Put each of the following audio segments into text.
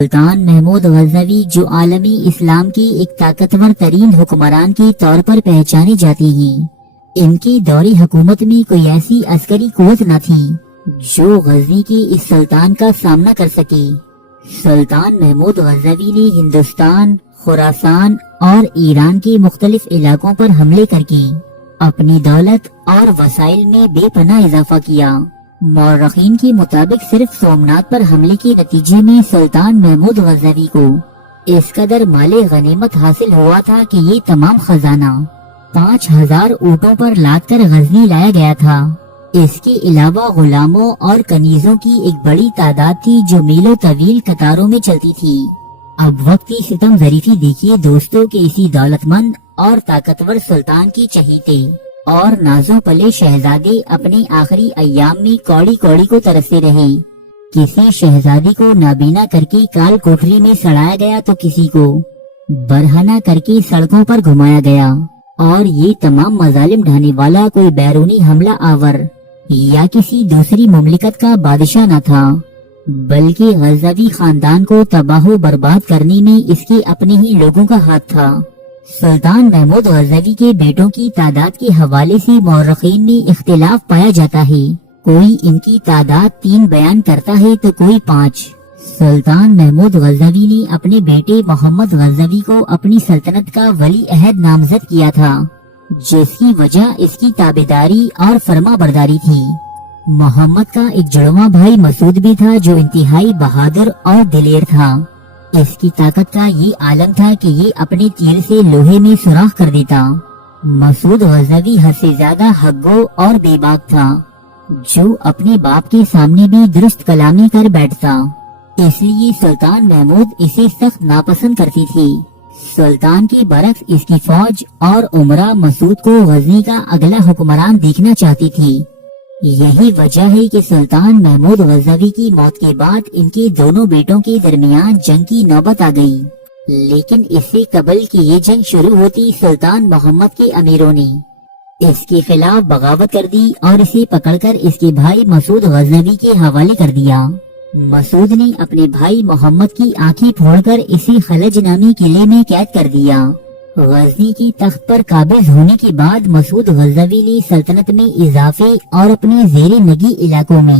سلطان محمود غزنوی جو عالمی اسلام کے ایک طاقتور ترین حکمران کے طور پر پہچانے جاتے ہیں، ان کی دور حکومت میں کوئی ایسی عسکری قوت نہ تھی جو غزنی کے اس سلطان کا سامنا کر سکے۔ سلطان محمود غزنوی نے ہندوستان، خراسان اور ایران کے مختلف علاقوں پر حملے کر کے اپنی دولت اور وسائل میں بے پناہ اضافہ کیا۔ مورخین کے مطابق صرف سومنات پر حملے کے نتیجے میں سلطان محمود غزنوی کو اس قدر مال غنیمت حاصل ہوا تھا کہ یہ تمام خزانہ 5000 اونٹوں پر لاد کر غزنی لایا گیا تھا۔ اس کے علاوہ غلاموں اور کنیزوں کی ایک بڑی تعداد تھی جو میلوں طویل قطاروں میں چلتی تھی۔ اب وقت کی ستم ظریفی دیکھیے دوستوں کہ اسی دولت مند اور طاقتور سلطان کی چہیتے اور نازوں پلے شہزادے اپنے آخری ایام میں کوڑی کوڑی کو ترستے رہے۔ کسی شہزادی کو نابینا کر کے کال کوٹری میں سڑایا گیا تو کسی کو برہنہ کر کے سڑکوں پر گھمایا گیا، اور یہ تمام مظالم ڈھانے والا کوئی بیرونی حملہ آور یا کسی دوسری مملکت کا بادشاہ نہ تھا، بلکہ غزنوی خاندان کو تباہ و برباد کرنے میں اس کے اپنے ہی لوگوں کا ہاتھ تھا۔ سلطان محمود غزنوی کے بیٹوں کی تعداد کے حوالے سے مورخین میں اختلاف پایا جاتا ہے۔ کوئی ان کی تعداد 3 بیان کرتا ہے تو کوئی 5۔ سلطان محمود غزنوی نے اپنے بیٹے محمد غزنوی کو اپنی سلطنت کا ولی عہد نامزد کیا تھا، جس کی وجہ اس کی تابعداری اور فرما برداری تھی۔ محمد کا ایک جڑواں بھائی مسعود بھی تھا جو انتہائی بہادر اور دلیر تھا۔ اس کی طاقت کا یہ عالم تھا کہ یہ اپنے تیر سے لوہے میں سوراخ کر دیتا۔ مسعود غزنوی حد سے زیادہ حقگو اور بے باک تھا، جو اپنے باپ کے سامنے بھی درست کلامی کر بیٹھتا، اس لیے سلطان محمود اسے سخت ناپسند کرتی تھی۔ سلطان کے برعکس اس کی فوج اور امراء مسعود کو غزنی کا اگلا حکمران دیکھنا چاہتی تھی۔ یہی وجہ ہے کہ سلطان محمود غزنوی کی موت کے بعد ان کے دونوں بیٹوں کے درمیان جنگ کی نوبت آ گئی، لیکن اس سے قبل کہ یہ جنگ شروع ہوتی سلطان محمد کے امیروں نے اس کے خلاف بغاوت کر دی اور اسے پکڑ کر اس کے بھائی مسعود غزنوی کے حوالے کر دیا۔ مسعود نے اپنے بھائی محمد کی آنکھیں پھوڑ کر اسے خلج نامی قلعے میں قید کر دیا۔ غزنی کی تخت پر قابض ہونے کے بعد مسعود غزنوی نے سلطنت میں اضافے اور اپنے زیر نگی علاقوں میں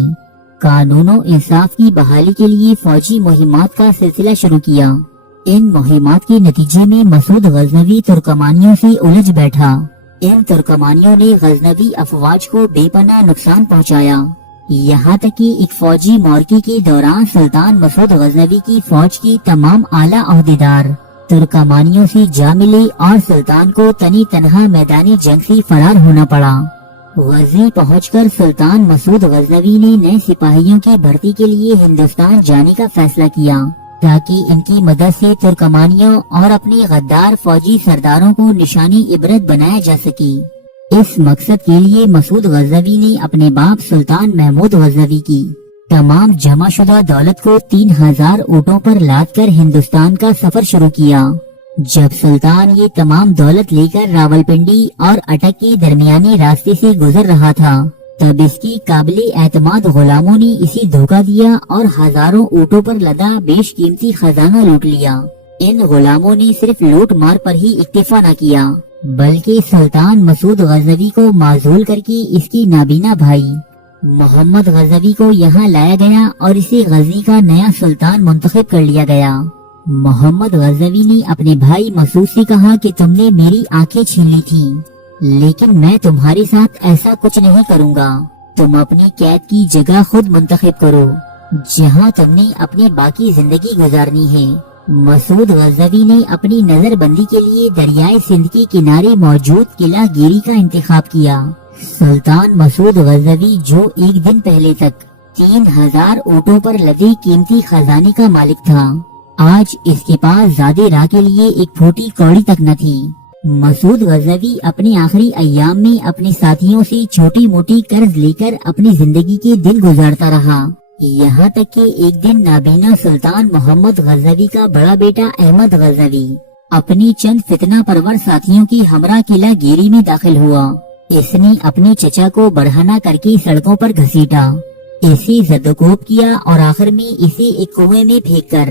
قانون و انصاف کی بحالی کے لیے فوجی مہمات کا سلسلہ شروع کیا۔ ان مہمات کے نتیجے میں مسعود غزنوی ترکمانیوں سے الجھ بیٹھا۔ ان ترکمانیوں نے غزنوی افواج کو بے پناہ نقصان پہنچایا، یہاں تک کہ ایک فوجی مورچے کے دوران سلطان مسعود غزنوی کی فوج کی تمام اعلیٰ عہدیدار ترکمانیوں سے جا ملے اور سلطان کو تنی تنہا میدانی جنگ سے فرار ہونا پڑا۔ غزنی پہنچ کر سلطان مسعود غزنوی نے نئے سپاہیوں کی بھرتی کے لیے ہندوستان جانے کا فیصلہ کیا تاکہ ان کی مدد سے ترکمانیوں اور اپنے غدار فوجی سرداروں کو نشانی عبرت بنایا جا سکے۔ اس مقصد کے لیے مسعود غزنوی نے اپنے باپ سلطان محمود غزنوی کی تمام جمع شدہ دولت کو 3000 اونٹوں پر لاد کر ہندوستان کا سفر شروع کیا۔ جب سلطان یہ تمام دولت لے کر راولپنڈی اور اٹک کے درمیانی راستے سے گزر رہا تھا، تب اس کی قابل اعتماد غلاموں نے اسے دھوکہ دیا اور ہزاروں اونٹوں پر لدا بیش قیمتی خزانہ لوٹ لیا۔ ان غلاموں نے صرف لوٹ مار پر ہی اکتفا نہ کیا، بلکہ سلطان مسعود غزنوی کو معزول کر کے اس کی نابینا بھائی محمد غزنوی کو یہاں لایا گیا اور اسے غزنی کا نیا سلطان منتخب کر لیا گیا۔ محمد غزنوی نے اپنے بھائی مسعود سے کہا کہ تم نے میری آنکھیں چھین لی تھیں، لیکن میں تمہارے ساتھ ایسا کچھ نہیں کروں گا۔ تم اپنی قید کی جگہ خود منتخب کرو جہاں تم نے اپنی باقی زندگی گزارنی ہے۔ مسعود غزنوی نے اپنی نظر بندی کے لیے دریائے سندھ کے کنارے موجود قلعہ گیری کا انتخاب کیا۔ سلطان مسعود غزنوی جو ایک دن پہلے تک 3000 اونٹوں پر لدے قیمتی خزانے کا مالک تھا، آج اس کے پاس زیادہ راہ کے لیے ایک پھوٹی کوڑی تک نہ تھی۔ مسعود غزنوی اپنے آخری ایام میں اپنے ساتھیوں سے چھوٹی موٹی قرض لے کر اپنی زندگی کے دن گزارتا رہا، یہاں تک کہ ایک دن نابینا سلطان محمد غزنوی کا بڑا بیٹا احمد غزنوی اپنی چند فتنہ پرور ساتھیوں کی ہمراہ قلعہ گیری میں داخل ہوا۔ اس نے اپنے چچا کو برہنہ کر کے سڑکوں پر گھسیٹا، اسے زد و کوب کیا اور آخر میں اسے ایک کنویں میں پھینک کر